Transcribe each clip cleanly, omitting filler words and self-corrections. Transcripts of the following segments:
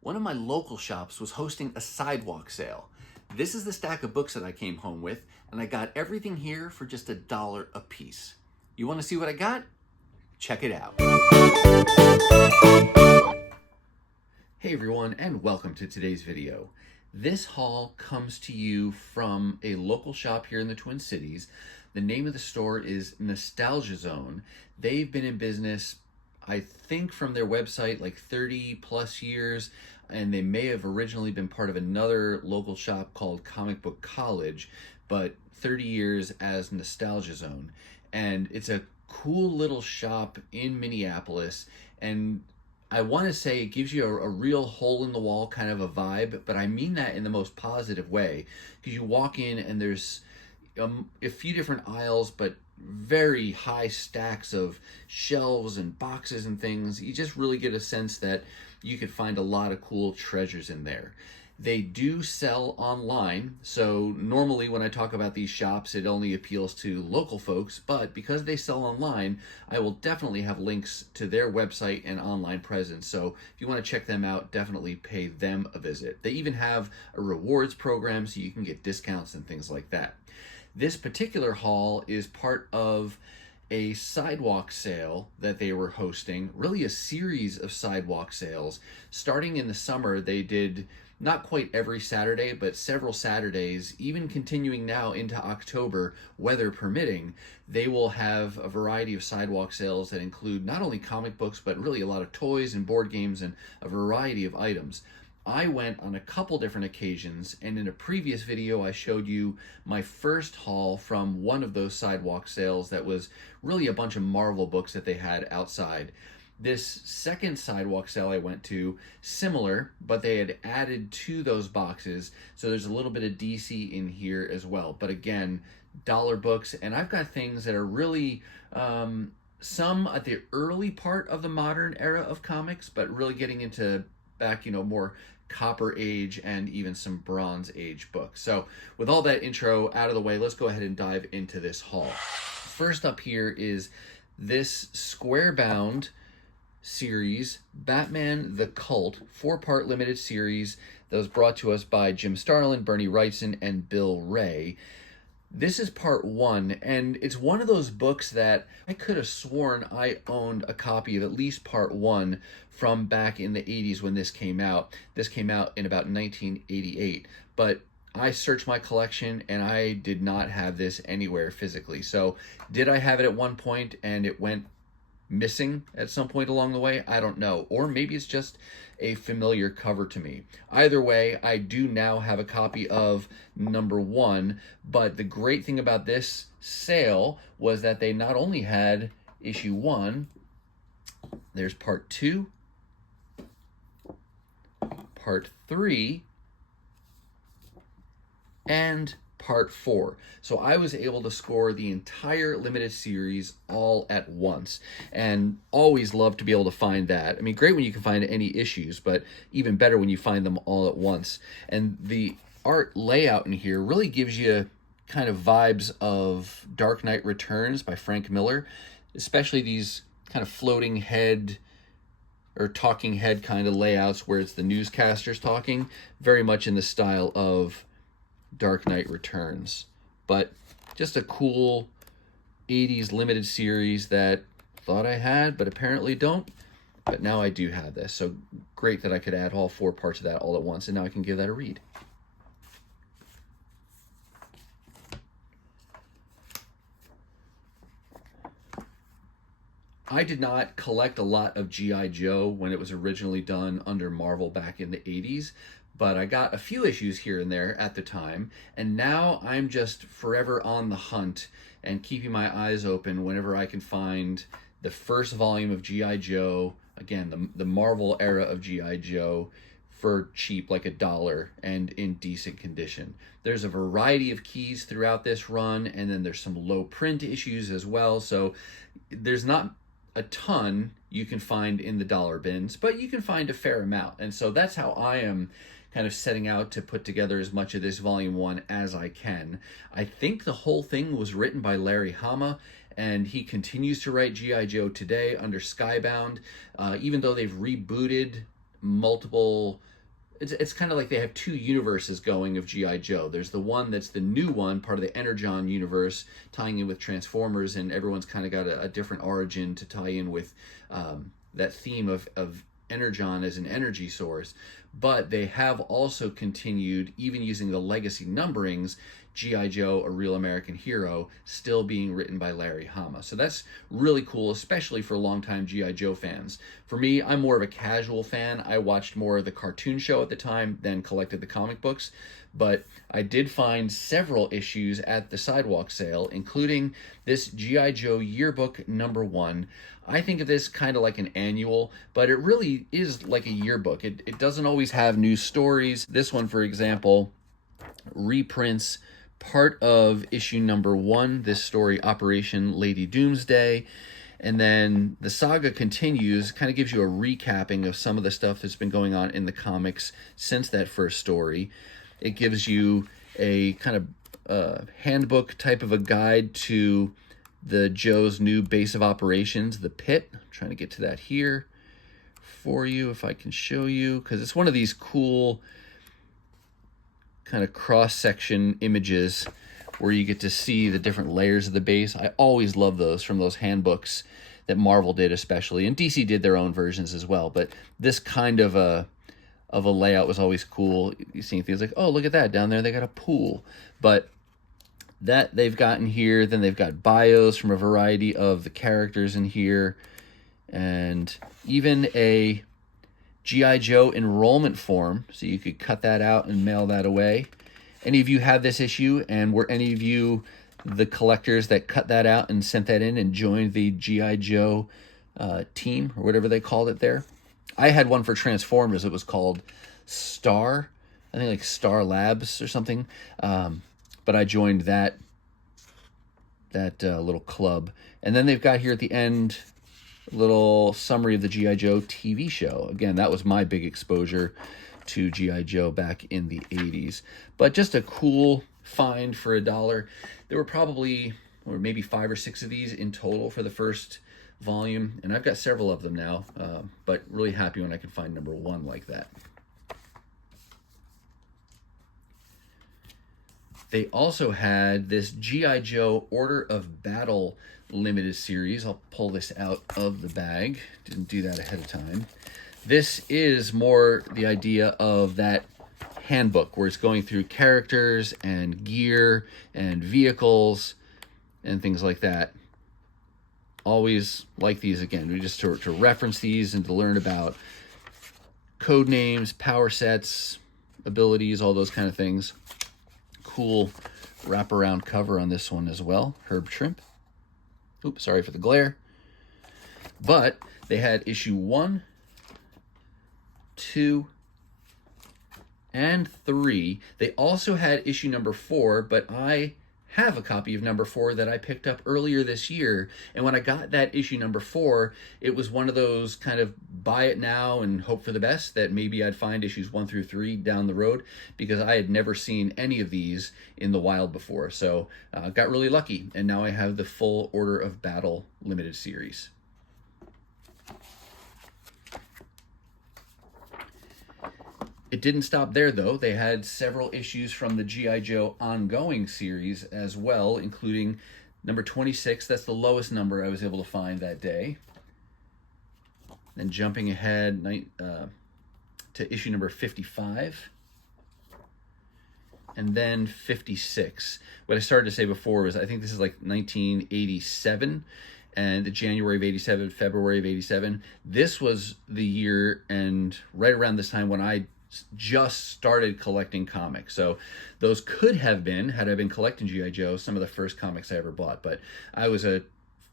One of my local shops was hosting a sidewalk sale. This is the stack of books that I came home with, and I got everything here for just $1 a piece. You want to see what I got? Check it out. Hey everyone, and welcome to today's video. This haul comes to you from a local shop here in the Twin Cities. The name of the store is Nostalgia Zone. They've been in business, I think, from their website like 30 plus years, and they may have originally been part of another local shop called Comic Book College, but 30 years as Nostalgia Zone. And it's a cool little shop in Minneapolis, and I want to say it gives you a real hole in the wall kind of a vibe, but I mean that in the most positive way, because you walk in and there's a few different aisles, but very high stacks of shelves and boxes and things. You just really get a sense that you could find a lot of cool treasures in there. They do sell online, so normally when I talk about these shops, it only appeals to local folks, but because they sell online, I will definitely have links to their website and online presence. So if you want to check them out, definitely pay them a visit. They even have a rewards program so you can get discounts and things like that. This particular haul is part of a sidewalk sale that they were hosting, really a series of sidewalk sales. Starting in the summer, they did not quite every Saturday, but several Saturdays, even continuing now into October, weather permitting. They will have a variety of sidewalk sales that include not only comic books, but really a lot of toys and board games and a variety of items. I went on a couple different occasions, and in a previous video I showed you my first haul from one of those sidewalk sales that was really a bunch of Marvel books that they had outside. This second sidewalk sale I went to, similar, but they had added to those boxes, so there's a little bit of DC in here as well. But again, dollar books, and I've got things that are really some at the early part of the modern era of comics, but really getting into back, more Copper Age and even some Bronze Age books. So with all that intro out of the way, let's go ahead and dive into this haul. First up here is this square-bound series, Batman the Cult, 4-part limited series that was brought to us by Jim Starlin, Bernie Wrightson, and Bill Ray. This is part 1, and it's one of those books that I could have sworn I owned a copy of at least part 1 from back in the 80s when this came out. This came out in about 1988, but I searched my collection and I did not have this anywhere physically. So did I have it at one point and it went missing at some point along the way? I don't know. Or maybe it's just a familiar cover to me. Either way, I do now have a copy of number 1, but the great thing about this sale was that they not only had issue 1, there's part 2, part 3, and part 4. So I was able to score the entire limited series all at once, and always love to be able to find that. I mean, great when you can find any issues, but even better when you find them all at once. And the art layout in here really gives you kind of vibes of Dark Knight Returns by Frank Miller, especially these kind of floating head or talking head kind of layouts where it's the newscasters talking, very much in the style of Dark Knight Returns. But just a cool 80s limited series that thought I had, but apparently don't. But now I do have this. So great that I could add all 4 parts of that all at once, and now I can give that a read. I did not collect a lot of G.I. Joe when it was originally done under Marvel back in the 80s, but I got a few issues here and there at the time, and now I'm just forever on the hunt and keeping my eyes open whenever I can find the first volume of G.I. Joe, again, the Marvel era of G.I. Joe, for cheap, like $1, and in decent condition. There's a variety of keys throughout this run, and then there's some low print issues as well, so there's not a ton you can find in the dollar bins, but you can find a fair amount. And so that's how I am kind of setting out to put together as much of this volume 1 as I can. I think the whole thing was written by Larry Hama, and he continues to write G.I. Joe today under Skybound, even though they've rebooted multiple. It's kind of like they have two universes going of G.I. Joe. There's the one that's the new one, part of the Energon universe, tying in with Transformers, and everyone's kind of got a different origin to tie in with that theme of Energon as an energy source. But they have also continued, even using the legacy numberings, G.I. Joe, A Real American Hero, still being written by Larry Hama. So that's really cool, especially for longtime G.I. Joe fans. For me, I'm more of a casual fan. I watched more of the cartoon show at the time than collected the comic books. But I did find several issues at the Sidewalk sale, including this G.I. Joe Yearbook #1. I think of this kind of like an annual, but it really is like a yearbook. It doesn't always have new stories. This one, for example, reprints part of issue #1, this story, Operation Lady Doomsday. And then the saga continues, kind of gives you a recapping of some of the stuff that's been going on in the comics since that first story. It gives you a kind of handbook type of a guide to the Joe's new base of operations, the Pit. I'm trying to get to that here for you, if I can show you, because it's one of these cool kind of cross-section images where you get to see the different layers of the base. I always love those from those handbooks that Marvel did especially, and DC did their own versions as well, but this kind of a layout was always cool. You seeing things like, oh, look at that, down there they got a pool. But that they've gotten here. Then they've got bios from a variety of the characters in here, and even a G.I. Joe enrollment form, so you could cut that out and mail that away. Any of you have this issue, and were any of you the collectors that cut that out and sent that in and joined the G.I. Joe team, or whatever they called it there? I had one for Transformers. It was called Star, I think like Star Labs or something. But I joined that little club. And then they've got here at the end a little summary of the G.I. Joe TV show. Again, that was my big exposure to G.I. Joe back in the 80s. But just a cool find for $1. There were probably, or maybe 5 or 6 of these in total for the first volume, and I've got several of them now, but really happy when I can find #1 like that. They also had this G.I. Joe Order of Battle limited series. I'll pull this out of the bag. Didn't do that ahead of time. This is more the idea of that handbook where it's going through characters and gear and vehicles and things like that. Always like these, again, we just to reference these and to learn about code names, power sets, abilities, all those kind of things. Cool wraparound cover on this one as well. Herb Shrimp. Oops, sorry for the glare. But they had issue 1, 2, and 3. They also had issue #4, but I have a copy of #4 that I picked up earlier this year. And when I got that issue #4, it was one of those kind of buy it now and hope for the best, that maybe I'd find issues 1 through 3 down the road, because I had never seen any of these in the wild before. So got really lucky, and now I have the full Order of Battle limited series. It didn't stop there, though. They had several issues from the G.I. Joe ongoing series as well, including #26. That's the lowest number I was able to find that day. Then jumping ahead to issue number 55. And then 56. What I started to say before was I think this is like 1987. And January of 87, February of 87. This was the year and right around this time when I just started collecting comics. So those could have been, had I been collecting G.I. Joe, some of the first comics I ever bought. But I was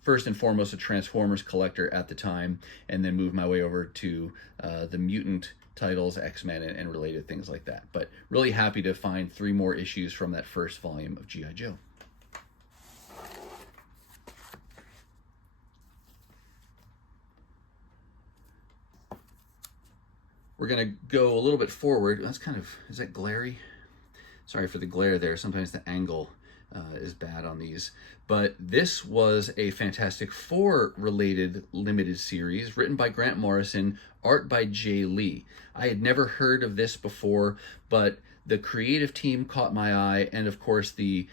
first and foremost a Transformers collector at the time, and then moved my way over to the mutant titles, X-Men, and related things like that. But really happy to find 3 more issues from that first volume of G.I. Joe. We're going to go a little bit forward. That's kind of, is that glary? Sorry for the glare there. Sometimes the angle is bad on these. But this was a Fantastic Four related limited series written by Grant Morrison, art by Jay Lee. I had never heard of this before, but the creative team caught my eye, and of course the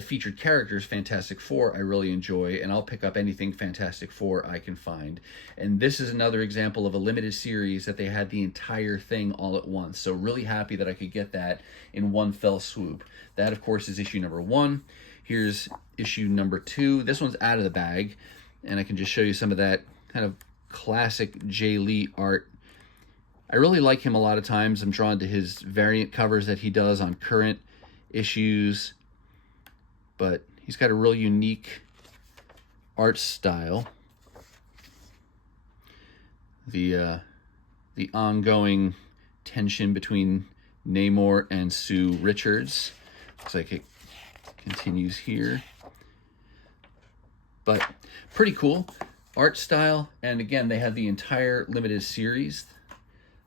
featured characters, Fantastic Four, I really enjoy, and I'll pick up anything Fantastic Four I can find. And this is another example of a limited series that they had the entire thing all at once. So really happy that I could get that in one fell swoop. That, of course, is issue number 1. Here's issue number 2. This one's out of the bag, and I can just show you some of that kind of classic Jay Lee art. I really like him a lot of times. I'm drawn to his variant covers that he does on current issues, but he's got a real unique art style. The ongoing tension between Namor and Sue Richards. Looks like it continues here. But pretty cool art style, and again, they have the entire limited series.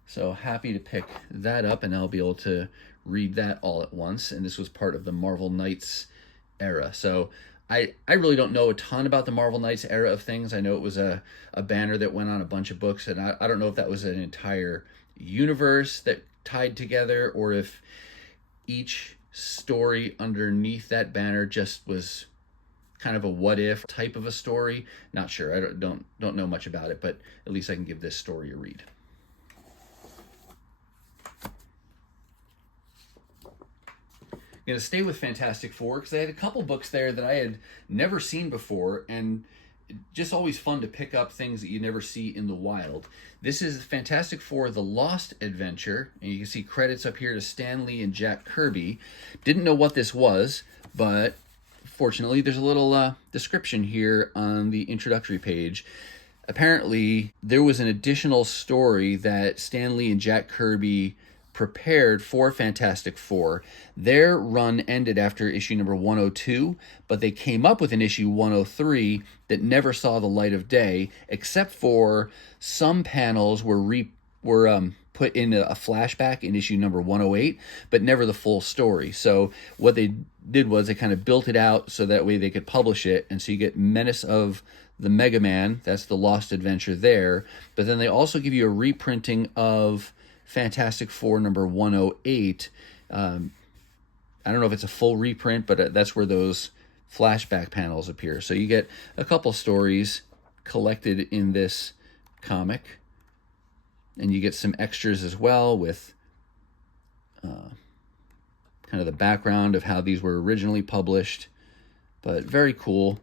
So happy to pick that up, and I'll be able to read that all at once. And this was part of the Marvel Knights era. So I really don't know a ton about the Marvel Knights era of things. I know it was a banner that went on a bunch of books, and I don't know if that was an entire universe that tied together, or if each story underneath that banner just was kind of a what-if type of a story. Not sure. I don't know much about it, but at least I can give this story a read. I'm going to stay with Fantastic Four because I had a couple books there that I had never seen before, and just always fun to pick up things that you never see in the wild. This is Fantastic Four: The Lost Adventure, and you can see credits up here to Stan Lee and Jack Kirby. Didn't know what this was, but fortunately there's a little description here on the introductory page. Apparently there was an additional story that Stan Lee and Jack Kirby prepared for Fantastic Four. Their run ended after issue number 102, but they came up with an issue 103 that never saw the light of day, except for some panels were put in a flashback in issue number 108, but never the full story. So what they did was they kind of built it out so that way they could publish it, and so you get Menace of the Mega Man, that's the Lost Adventure there, but then they also give you a reprinting of Fantastic Four number 108. I don't know if it's a full reprint, but that's where those flashback panels appear. So you get a couple stories collected in this comic, and you get some extras as well with kind of the background of how these were originally published. But very cool.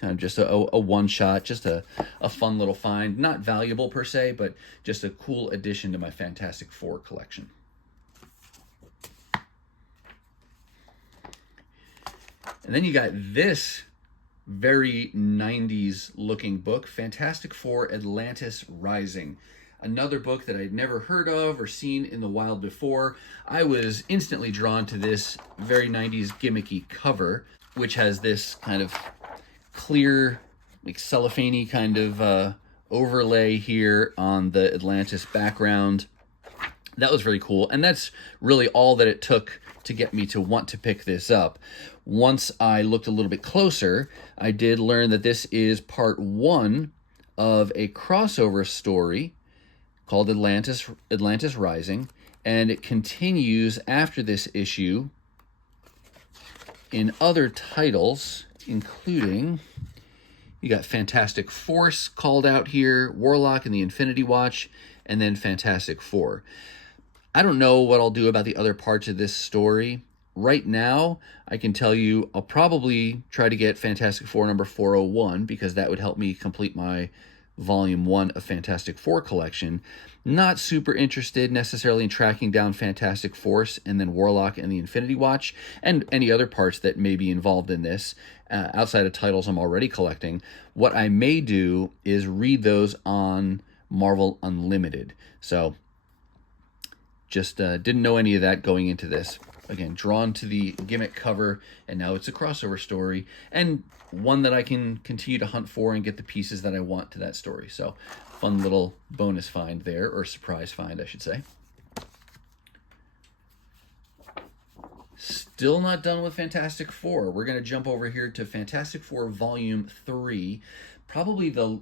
Kind of just a one-shot, just a fun little find. Not valuable per se, but just a cool addition to my Fantastic Four collection. And then you got this very 90s looking book, Fantastic Four: Atlantis Rising. Another book that I'd never heard of or seen in the wild before. I was instantly drawn to this very 90s gimmicky cover, which has this kind of clear, like cellophane-y kind of overlay here on the Atlantis background. That was very cool, and that's really all that it took to get me to want to pick this up. Once I looked a little bit closer, I did learn that this is part 1 of a crossover story called Atlantis Rising, and it continues after this issue in other titles, including, you got Fantastic Force called out here, Warlock and the Infinity Watch, and then Fantastic Four. I don't know what I'll do about the other parts of this story. Right now, I can tell you I'll probably try to get Fantastic Four number 401, because that would help me complete my Volume 1 of Fantastic Four collection. Not super interested necessarily in tracking down Fantastic Force and then Warlock and the Infinity Watch and any other parts that may be involved in this outside of titles I'm already collecting. What I may do is read those on Marvel Unlimited. So just didn't know any of that going into this. Again, drawn to the gimmick cover, and now it's a crossover story, and one that I can continue to hunt for and get the pieces that I want to that story. So fun little bonus find there, or surprise find, I should say. Still not done with Fantastic Four. We're going to jump over here to Fantastic Four Volume 3, probably the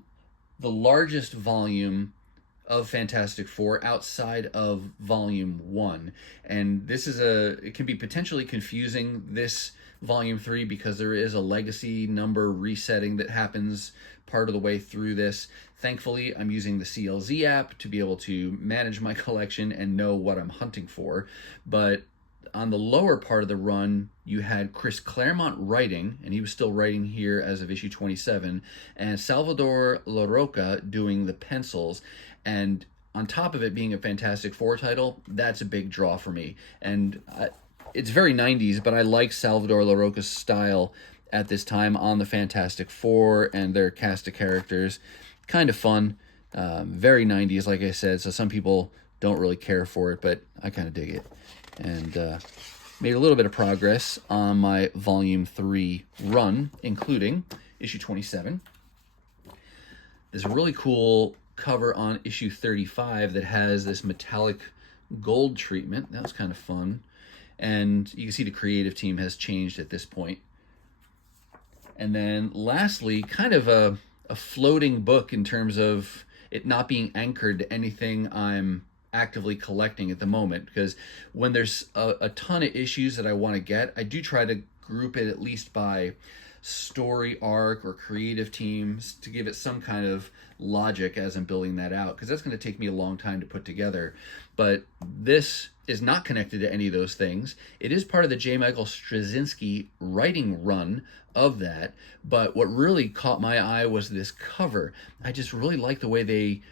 largest volume of Fantastic Four outside of Volume 1. And it can be potentially confusing, this Volume 3, because there is a legacy number resetting that happens part of the way through this. Thankfully, I'm using the CLZ app to be able to manage my collection and know what I'm hunting for. But on the lower part of the run, you had Chris Claremont writing, and he was still writing here as of issue 27, and Salvador Larroca doing the pencils. And on top of it being a Fantastic Four title, that's a big draw for me. And it's very 90s, but I like Salvador Larroca's style at this time on the Fantastic Four and their cast of characters. Kind of fun, very 90s, like I said, so some people don't really care for it, but I kind of dig it. And made a little bit of progress on my Volume 3 run, including issue 27. There's a really cool cover on issue 35 that has this metallic gold treatment. That was kind of fun. And you can see the creative team has changed at this point. And then lastly, kind of a floating book in terms of it not being anchored to anything I'm actively collecting at the moment, because when there's a ton of issues that I want to get, I do try to group it at least by story arc or creative teams to give it some kind of logic as I'm building that out, because that's going to take me a long time to put together. But this is not connected to any of those things. It is part of the J. Michael Straczynski writing run of that, but what really caught my eye was this cover. I just really like the way they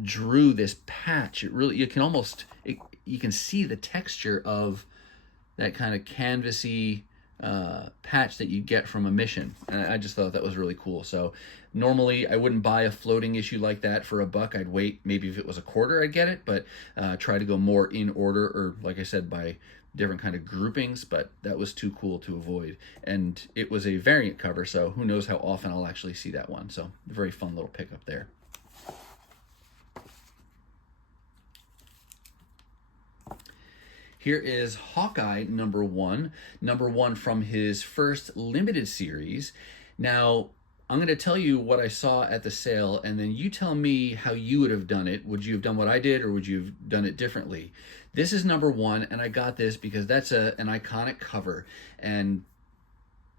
drew this patch. It really, you can see the texture of that kind of canvasy patch that you get from a mission, and I just thought that was really cool. So normally I wouldn't buy a floating issue like that for $1. I'd wait, maybe if it was a quarter I'd get it, but try to go more in order, or like I said, by different kind of groupings. But that was too cool to avoid, and it was a variant cover, so who knows how often I'll actually see that one. So very fun little pickup there. Here is Hawkeye number one from his first limited series. Now, I'm going to tell you what I saw at the sale, and then you tell me how you would have done it. Would you have done what I did, or would you have done it differently? This is number 1, and I got this because that's an iconic cover, and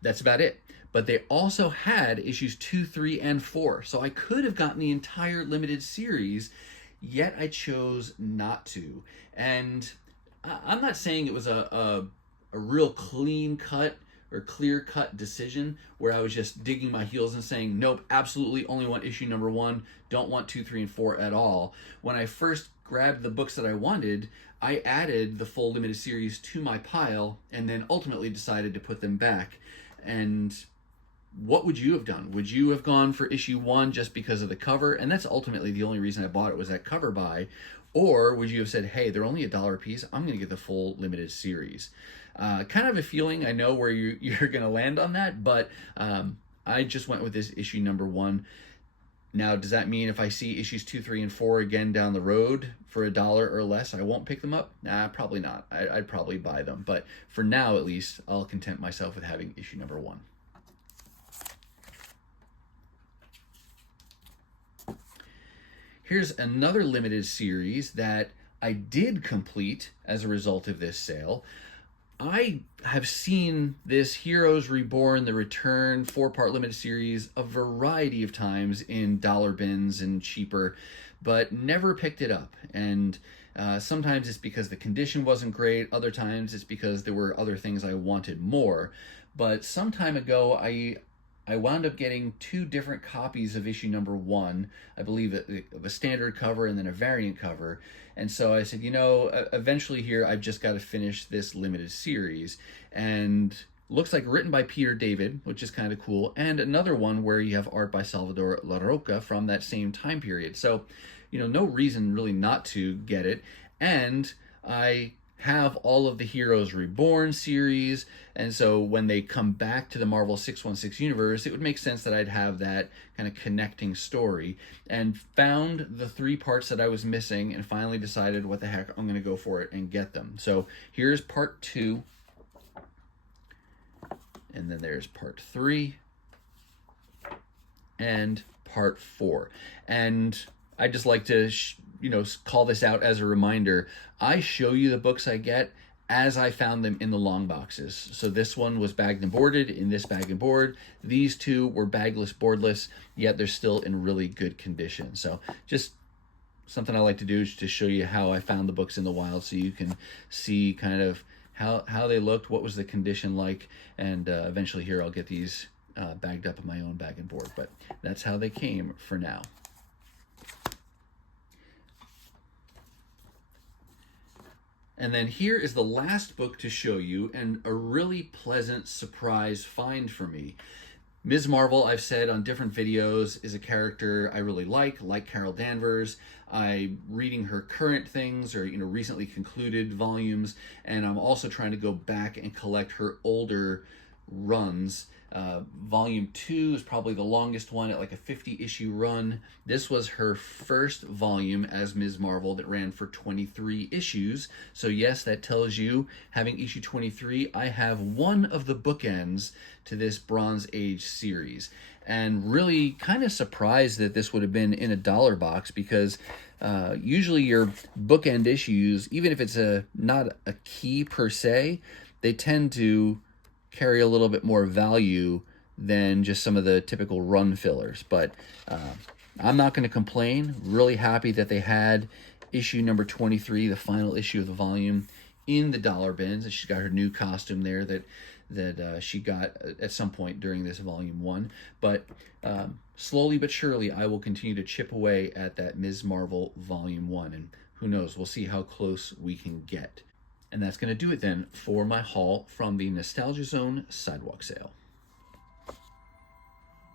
that's about it. But they also had issues 2, 3, and 4, so I could have gotten the entire limited series, yet I chose not to. And I'm not saying it was a real clean cut or clear cut decision where I was just digging my heels and saying, nope, absolutely only want issue number 1, don't want 2, 3, and 4 at all. When I first grabbed the books that I wanted, I added the full limited series to my pile and then ultimately decided to put them back. And what would you have done? Would you have gone for issue 1 just because of the cover? And that's ultimately the only reason I bought it, was that cover buy. Or would you have said, hey, they're only $1 a piece, I'm going to get the full limited series? Kind of a feeling, I know where you're going to land on that, but I just went with this issue number 1. Now, does that mean if I see issues 2, 3, and 4 again down the road for $1 or less, I won't pick them up? Nah, probably not. I'd probably buy them. But for now, at least, I'll content myself with having issue number 1. Here's another limited series that I did complete as a result of this sale. I have seen this Heroes Reborn, The Return 4-part limited series a variety of times in dollar bins and cheaper, but never picked it up. And sometimes it's because the condition wasn't great, other times it's because there were other things I wanted more. But some time ago, I wound up getting 2 different copies of issue number 1, I believe the standard cover and then a variant cover. And so I said, eventually here I've just got to finish this limited series. And looks like written by Peter David, which is kind of cool, and another one where you have art by Salvador Larroca from that same time period. So, no reason really not to get it. And I have all of the Heroes Reborn series, and so when they come back to the Marvel 616 universe, it would make sense that I'd have that kind of connecting story. And found the 3 parts that I was missing and finally decided, what the heck, I'm going to go for it and get them. So here's part 2, and then there's part 3 and part 4. And I just like to, call this out as a reminder. I show you the books I get as I found them in the long boxes. So this one was bagged and boarded in this bag and board. These two were bagless, boardless, yet they're still in really good condition. So just something I like to do is to show you how I found the books in the wild, so you can see kind of how they looked, what was the condition like, and eventually here I'll get these bagged up in my own bag and board. But that's how they came for now. And then here is the last book to show you, and a really pleasant surprise find for me. Ms. Marvel, I've said on different videos, is a character I really like Carol Danvers. I'm reading her current things, or recently concluded volumes, and I'm also trying to go back and collect her older runs. Volume 2 is probably the longest one at like a 50-issue run. This was her first volume as Ms. Marvel that ran for 23 issues. So yes, that tells you, having issue 23, I have one of the bookends to this Bronze Age series. And really kind of surprised that this would have been in a dollar box, because usually your bookend issues, even if it's not a key per se, they tend to carry a little bit more value than just some of the typical run fillers. But I'm not going to complain. Really happy that they had issue number 23, the final issue of the volume, in the dollar bins. And she's got her new costume there that she got at some point during this volume 1. But slowly but surely, I will continue to chip away at that Ms. Marvel volume 1. And who knows, we'll see how close we can get. And that's going to do it then for my haul from the Nostalgia Zone Sidewalk sale.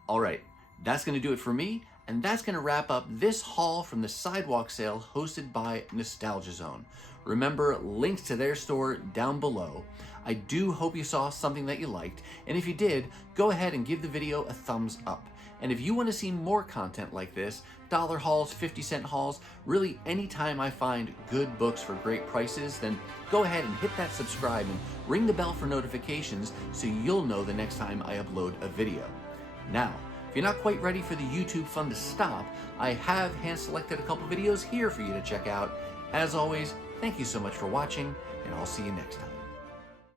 All right, that's going to do it for me, and that's going to wrap up this haul from the Sidewalk sale hosted by Nostalgia Zone. Remember, links to their store down below. I do hope you saw something that you liked, and if you did, go ahead and give the video a thumbs up. And if you want to see more content like this, dollar hauls, 50-cent hauls, really anytime I find good books for great prices, then go ahead and hit that subscribe and ring the bell for notifications so you'll know the next time I upload a video. Now, if you're not quite ready for the YouTube fun to stop, I have hand-selected a couple videos here for you to check out. As always, thank you so much for watching, and I'll see you next time.